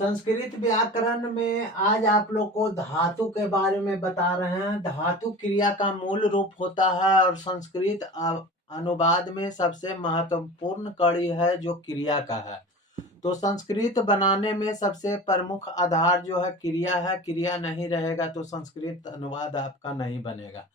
संस्कृत व्याकरण में आज आप लोग को धातु के बारे में बता रहे हैं। धातु क्रिया का मूल रूप होता है और संस्कृत अनुवाद में सबसे महत्वपूर्ण कड़ी है जो क्रिया का है। तो संस्कृत बनाने में सबसे प्रमुख आधार जो है क्रिया है। क्रिया नहीं रहेगा तो संस्कृत अनुवाद आपका नहीं बनेगा।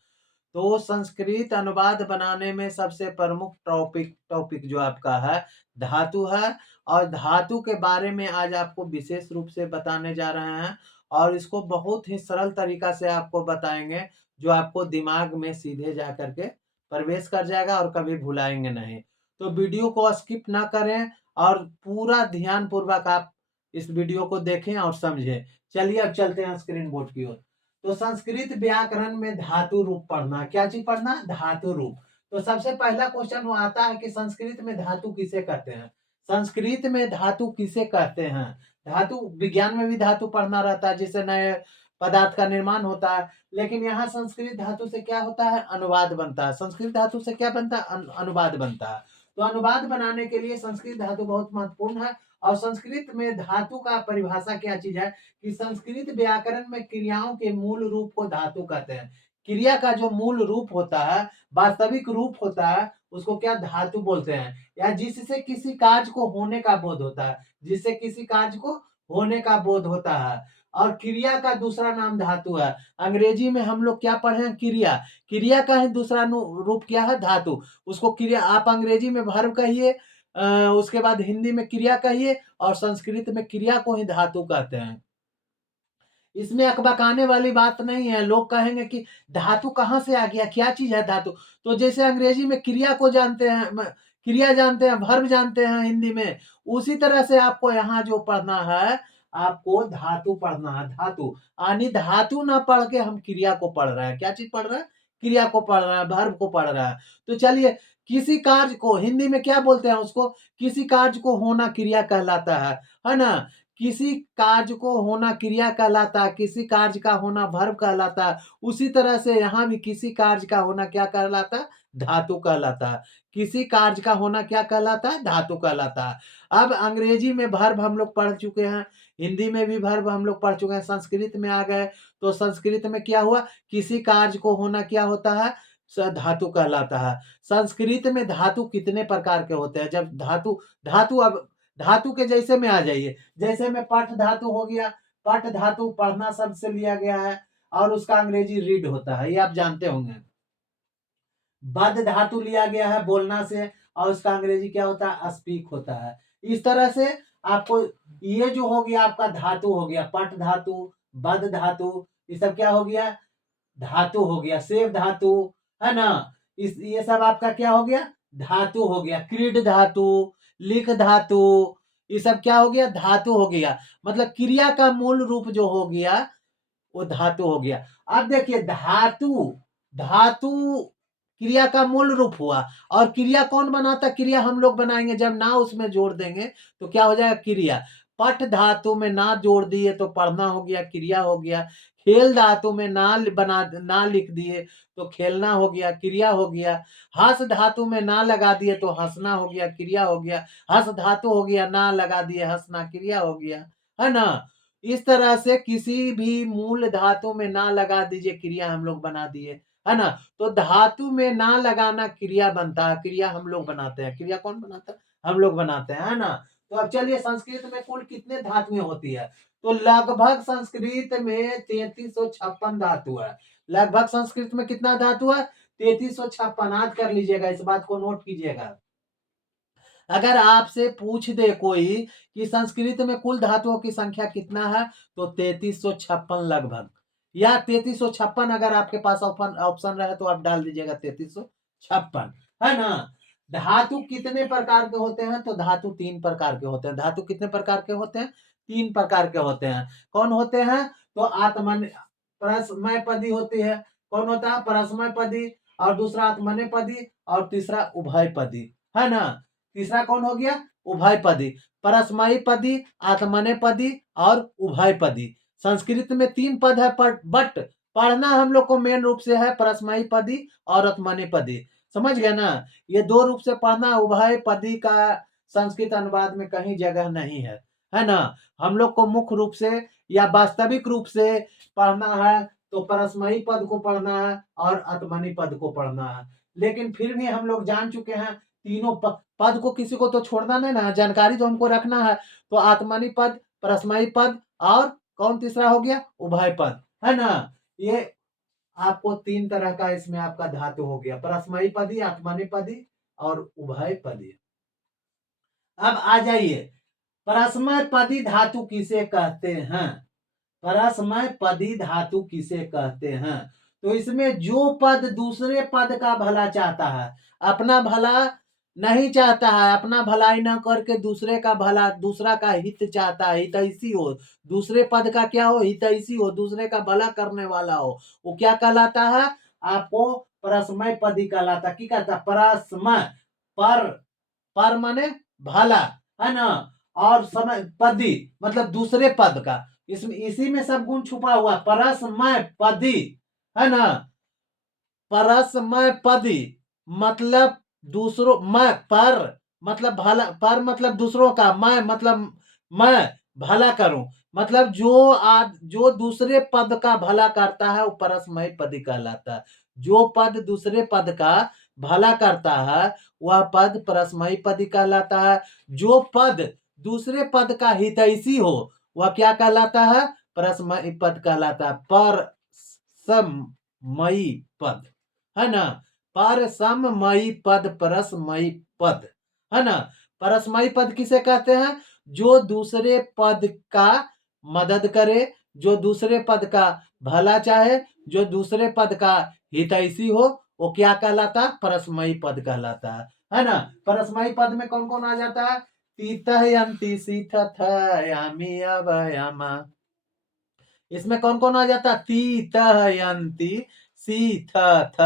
तो संस्कृत अनुवाद बनाने में सबसे प्रमुख टॉपिक जो आपका है धातु है। और धातु के बारे में आज आपको विशेष रूप से बताने जा रहे हैं और इसको बहुत ही सरल तरीका से आपको बताएंगे जो आपको दिमाग में सीधे जा करके प्रवेश कर जाएगा और कभी भुलाएंगे नहीं। तो वीडियो को स्किप ना करें और पूरा ध्यान पूर्वक आप इस वीडियो को देखें और समझें। चलिए अब चलते हैं स्क्रीन बोर्ड की ओर। तो संस्कृत व्याकरण में धातु रूप पढ़ना। क्या चीज पढ़ना? धातु रूप। तो सबसे पहला क्वेश्चन वो आता है कि संस्कृत में धातु किसे कहते हैं। संस्कृत में धातु किसे कहते हैं? धातु विज्ञान में भी धातु पढ़ना रहता है जिससे नए पदार्थ का निर्माण होता है। लेकिन यहाँ संस्कृत धातु से क्या होता है? अनुवाद बनता है। संस्कृत धातु से क्या बनता है? अनुवाद बनता है। तो अनुवाद बनाने के लिए संस्कृत धातु बहुत महत्वपूर्ण है। और संस्कृत में धातु का परिभाषा क्या चीज है कि संस्कृत व्याकरण में क्रियाओं के मूल रूप को धातु कहते हैं। क्रिया का जो मूल रूप होता है, वास्तविक रूप होता है, उसको क्या धातु बोलते हैं। या जिससे किसी कार्य को होने का बोध होता है, जिससे किसी कार्य को होने का बोध होता है। और क्रिया का दूसरा नाम धातु है। अंग्रेजी में हम लोग क्या पढ़े हैं? क्रिया। क्रिया का ही दूसरा रूप क्या है? धातु। उसको क्रिया आप अंग्रेजी में वर्ब कहिए, उसके बाद हिंदी में क्रिया कहिए और संस्कृत में क्रिया को ही धातु कहते हैं। इसमें अकबकाने वाली बात नहीं है। लोग कहेंगे कि धातु कहाँ से आ गया, क्या चीज है धातु। तो जैसे अंग्रेजी में क्रिया को जानते हैं, क्रिया जानते हैं, वर्ब जानते हैं हिंदी में, उसी तरह से आपको यहाँ जो पढ़ना है, आपको धातु पढ़ना है। धातु यानी धातु ना पढ़ के हम क्रिया को पढ़ रहे हैं। क्या चीज पढ़ रहे हैं? क्रिया को पढ़ रहे हैं, वर्ब को पढ़ रहे हैं। तो चलिए, किसी कार्य को हिंदी में क्या बोलते हैं? उसको किसी कार्य को होना क्रिया कहलाता है ना। किसी कार्य को होना क्रिया कहलाता है, किसी कार्य का होना वर्ब कहलाता है। उसी तरह से यहाँ भी किसी कार्य का होना क्या कहलाता है? धातु कहलाता है। किसी कार्य का होना क्या कहलाता है? धातु कहलाता है। अब अंग्रेजी में वर्ब हम लोग पढ़ चुके हैं, हिंदी में भी वर्ब हम लोग पढ़ चुके हैं, संस्कृत में आ गए तो संस्कृत में क्या हुआ? किसी कार्य को होना क्या होता है? धातु कहलाता है। संस्कृत में धातु कितने प्रकार के होते हैं? जब धातु धातु अब धातु के जैसे में आ जाइए। जैसे में पठ धातु हो गया। पठ धातु पढ़ना शब्द से लिया गया है और उसका अंग्रेजी रीड होता है, ये आप जानते होंगे। बद धातु लिया गया है बोलना से और उसका अंग्रेजी क्या होता है? स्पीक होता है। इस तरह से आपको ये जो हो गया आपका धातु हो गया, पठ धातु, बद धातु, ये सब क्या हो गया? धातु हो गया। सेव धातु, है ना। इस ये सब आपका क्या हो गया? धातु हो गया। क्रीड धातु, लिख धातु, ये सब क्या हो गया? धातु हो गया। मतलब क्रिया का मूल रूप जो हो गया वो धातु हो गया। अब देखिए, धातु धातु क्रिया का मूल रूप हुआ। और क्रिया कौन बनाता? क्रिया हम लोग बनाएंगे जब ना उसमें जोड़ देंगे तो क्या हो जाएगा? क्रिया। पठ धातु में ना जोड़ दिए तो पढ़ना हो गया, क्रिया हो गया। खेल धातु में ना लिख दिए तो खेलना हो गया, क्रिया हो गया। हंस धातु में ना लगा दिए तो हंसना हो गया, क्रिया हो गया। हंस धातु हो गया, ना लगा दिए हंसना, क्रिया हो गया, है ना। इस तरह से किसी भी मूल धातु में ना लगा दीजिए, क्रिया हम लोग बना दिए, है ना। तो धातु में ना लगाना क्रिया बनता है, क्रिया हम लोग बनाते हैं। क्रिया कौन बनाता है? हम लोग बनाते हैं, है ना। तो अब चलिए, संस्कृत में कुल कितने धातुएं होती है? तो लगभग संस्कृत में 3356 धातु है। लगभग संस्कृत में कितना धातु है? 3356। याद कर लीजिएगा, इस बात को नोट कीजिएगा। अगर आपसे पूछ दे कोई कि संस्कृत में कुल धातुओं की संख्या कितना है तो 3356 लगभग, या 3356 अगर आपके पास ऑप्शन रहे तो आप डाल दीजिएगा 3356, है ना। धातु कितने प्रकार के होते हैं? तो धातु 3 प्रकार के होते हैं। धातु कितने प्रकार के होते हैं? 3 प्रकार के होते हैं। कौन होते हैं? तो आत्मन परस्मैपदी होती है। कौन होता है? परस्मैपदी। और दूसरा आत्मनेपदी और तीसरा उभयपदी, है ना। तीसरा कौन हो गया? उभयपदी। परस्मैपदी, आत्मनेपदी और उभयपदी। संस्कृत में 3 पद है बट पढ़ना हम लोग को मेन रूप से है परस्मैपदी और आत्मनेपदी। समझ गए ना। ये 2 रूप से पढ़ना। उभयपदी का संस्कृत अनुवाद में कहीं जगह नहीं है, है ना। हम लोग को मुख्य रूप से या वास्तविक रूप से पढ़ना है तो परस्मयी पद को पढ़ना है और आत्मनेपदी पद को पढ़ना है। लेकिन फिर भी हम लोग जान चुके हैं तीनों पद को किसी को तो छोड़ना नहीं ना, जानकारी तो हमको रखना है। तो आत्मनेपदी पद, परस्मयी पद और कौन तीसरा हो गया, उभय पद, है ना। ये आपको 3 तरह का इसमें आपका धातु हो गया, परस्मयी पदी, आत्मनेपदी पदी और उभय पदी। अब आ जाइए, परस्मय पदी धातु किसे कहते हैं। परस्मय पदी धातु किसे कहते हैं, तो इसमें जो पद दूसरे पद का भला चाहता है, अपना भला नहीं चाहता है, अपना भलाई न करके दूसरे का भला, दूसरा का हित चाहता है, हितैषी हो, दूसरे पद का क्या हो, हितैषी हो, दूसरे का भला करने वाला हो, वो क्या कहलाता है, आपको परस्मय पदी कहलाता। की कहता, परस्मय, पर माने भला, है ना, और समय पदी मतलब दूसरे पद का, इसमें इसी में सब गुण छुपा हुआ, परस्मय पदी, है ना। परस्मय पदी मतलब दूसरों, मैं पर मतलब भला, पर मतलब दूसरों का, मैं मतलब मैं भला करूं, मतलब जो दूसरे पद का भला करता है वो परस्मय पदी कहलाता है। जो पद दूसरे पद का भला करता है वह पद परस्मयी पदी कहलाता है। जो पद दूसरे पद का हितैषी हो वह क्या कहलाता है, परस्मयी पद कहलाता है। परसमयी पद, है ना, परसमयी पद, परस्मयी पद, है ना। परस्मयी पद किसे कहते हैं, जो दूसरे पद का मदद करे, जो दूसरे पद का भला चाहे, जो दूसरे पद का हितैषी हो, वो क्या कहलाता, परस्मयी पद कहलाता है ना। परस्मयी पद में कौन कौन आ जाता है, तीतयंती सीथथयामि अभयमा, इसमें कौन कौन आ जाता, तीतयंती सीथथ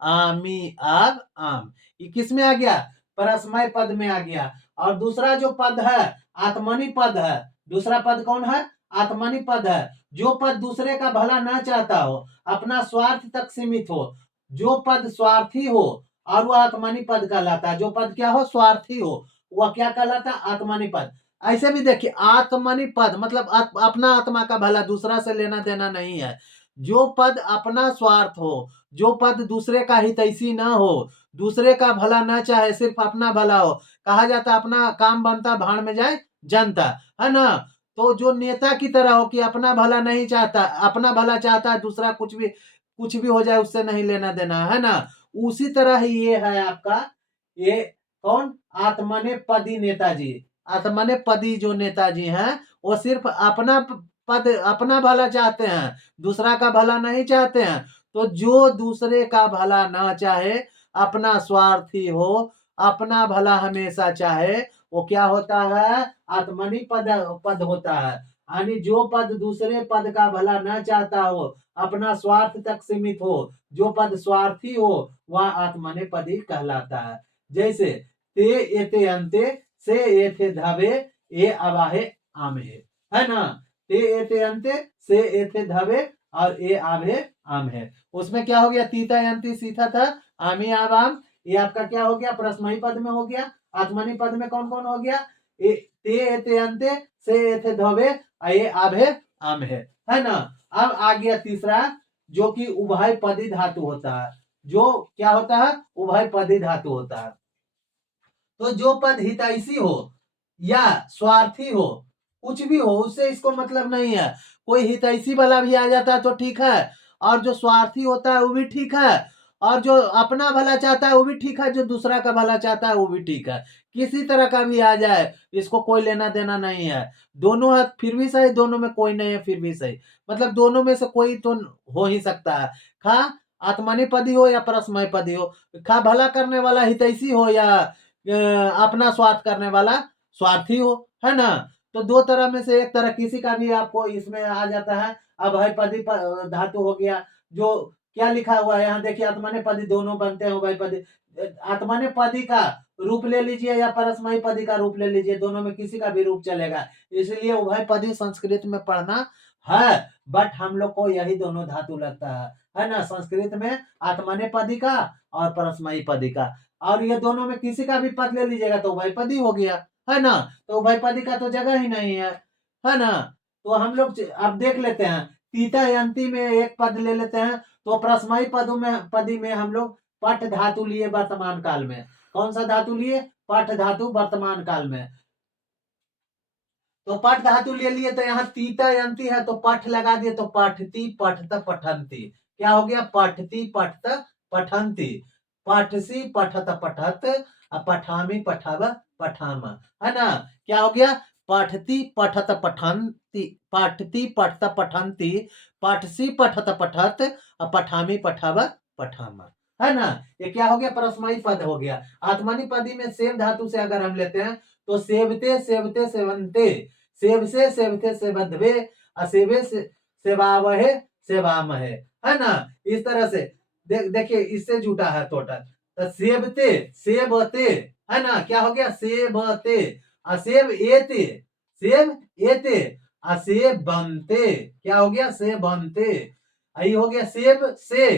आमी आब आम, ये किस में आ गया, परस्मय पद में आ गया। और दूसरा जो पद है आत्मनेपदी पद है, दूसरा पद कौन है, आत्मनेपदी पद है। जो पद दूसरे का भला ना चाहता हो, अपना स्वार्थ तक सीमित हो, जो पद स्वार्थी हो और वह आत्मनेपदी पद कहलाता है। जो पद क्या हो, स्वार्थी हो, वह क्या कहलाता, आत्मनेपदी पद। ऐसे भी देखिए, आत्मनेपदी पद मतलब अपना आत्मा का भला, दूसरा से लेना देना नहीं है। जो पद अपना स्वार्थ हो, जो पद दूसरे का हितैषी ना हो, दूसरे का भला ना चाहे, सिर्फ अपना भला हो, कहा जाता अपना काम बनता भाड़ में जाए जनता, है ना। तो जो नेता की तरह हो कि अपना भला नहीं चाहता, अपना भला चाहता है, दूसरा कुछ भी हो जाए उससे नहीं लेना देना, है ना। उसी तरह ही ये है आपका, ये कौन, आत्मनेपदी नेताजी। आत्मनेपदी जो नेताजी हैं वो सिर्फ अपना पद, अपना भला चाहते हैं, दूसरा का भला नहीं चाहते हैं। तो जो दूसरे का भला ना चाहे, अपना स्वार्थी हो, अपना भला हमेशा चाहे, वो क्या होता है, आत्मनेपदी पद होता है। यानी जो पद दूसरे पद का भला न चाहता हो, अपना स्वार्थ तक सीमित हो, जो पद स्वार्थी हो, वह आत्मनेपदी कहलाता है। जैसे ते एते अंते से एथे धवे ए अवाहे आमहे, है ना। ते एते अंते से एथे धवे और ए आभे आम है। उसमें क्या हो गया, तीता यंती सीथा था, आमी आम आम, ये आपका क्या हो गया, परस्मयी पद में हो गया। आत्मनेपदी पद में कौन कौन हो गया, ते एते अंते से एथे धवे ये आभे आम है ना। अब आ गया तीसरा, जो कि उभय पदी धातु होता है। जो क्या होता है, उभय पदी धातु होता है। तो जो पद हितैषी हो या स्वार्थी हो, कुछ भी हो, उससे इसको मतलब नहीं है। कोई हितैषी वाला भी आ जाता है तो ठीक है, और जो स्वार्थी होता है वो भी ठीक है, और जो अपना भला चाहता है वो भी ठीक है, जो दूसरा का भला चाहता है वो भी ठीक है। किसी तरह का भी आ जाए, इसको कोई लेना देना नहीं है। दोनों है फिर भी सही, दोनों में कोई नहीं है फिर भी सही, मतलब दोनों में से कोई तो हो ही सकता है। खा आत्मनेपदी हो या परस्मयपदी हो, खा भला करने वाला हितैषी हो या अपना स्वार्थ करने वाला स्वार्थी हो, है ना। तो दो तरह में से एक तरह किसी का भी आपको इसमें आ जाता है। अभयपदी धातु हो गया, जो क्या लिखा हुआ है यहाँ देखिए, आत्मनेपदी दोनों बनते हैं उभयपदी। आत्मनेपदी का रूप ले लीजिए या परस्मयी पदी का रूप ले लीजिए, दोनों में किसी का भी रूप चलेगा। इसलिए उभयपदी संस्कृत में पढ़ना है, बट हम लोग को यही दोनों धातु लगता है ना। संस्कृत में आत्मनेपदी का और परस्मयी पदी का, और ये दोनों में किसी का भी पद ले लीजिएगा तो उभयपदी हो गया, है ना। तो उभयपदी का तो जगह ही नहीं है ना। तो हम लोग अब देख लेते हैं, तीता यंती में एक पद ले लेते हैं। तो प्रश्मयी पदी में हम लोग पठ धातु लिए वर्तमान काल में। कौन सा धातु लिए? पठ धातु वर्तमान काल में। तो पठ धातु ले लिए, तो यहाँ तीता यंती है तो पठ लगा दिए, तो पठती पठत पठंती। क्या हो गया? पठती पठत पठंती। पठसी पठत पठत, पठामी पठब पठाम, है ना। क्या हो गया? पठती पठत पठंती, पठती पठत पठंती, पठसी पठत पठत, पठामी पठब पठाम, है ना। ये क्या हो गया? परस्मयी पद हो गया। आत्मनिपदी में सेव धातु से अगर हम लेते हैं, तो सेवते सेवते सेवंते, सेव से सेवते सेवध्वे, असेवे से सेवावहे सेवामहे, है ना। इस तरह से देखिए इससे जुटा है टोटल। तो सेवते सेवते, है ना। क्या हो गया? सेवते, असेव एते, सेव एते, असेब बनते। क्या हो गया? सेब बनते। आई हो गया सेब से,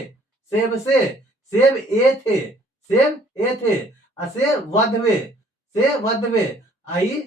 सेब से, सेब एथे, सेब एथे, असेब वधवे, से वधवे। आई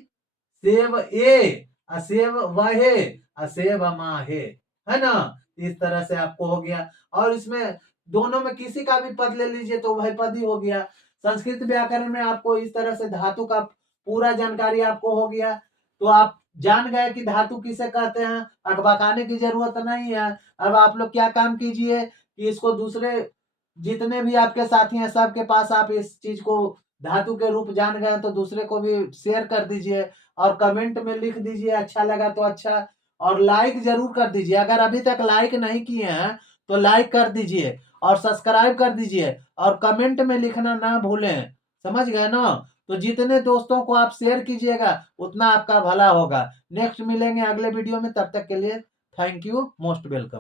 सेव ए, असेव वहे, असेव माहे, है ना। इस तरह से आपको हो गया। और इसमें दोनों में किसी का भी पद ले लीजिए तो वही पद ही हो गया। संस्कृत व्याकरण में आपको इस तरह से धातु का पूरा जानकारी आपको हो गया। तो आप जान गए कि धातु किसे कहते हैं, अकबकाने की जरूरत नहीं है। अब आप लोग क्या काम कीजिए कि इसको दूसरे जितने भी आपके साथी हैं सबके पास आप इस चीज को धातु के रूप जान गए तो दूसरे को भी शेयर कर दीजिए, और कमेंट में लिख दीजिए अच्छा लगा तो अच्छा, और लाइक जरूर कर दीजिए। अगर अभी तक लाइक नहीं किए हैं तो लाइक कर दीजिए और सब्सक्राइब कर दीजिए, और कमेंट में लिखना ना भूलें। समझ गए ना। तो जितने दोस्तों को आप शेयर कीजिएगा उतना आपका भला होगा। नेक्स्ट मिलेंगे अगले वीडियो में, तब तक के लिए थैंक यू, मोस्ट वेलकम।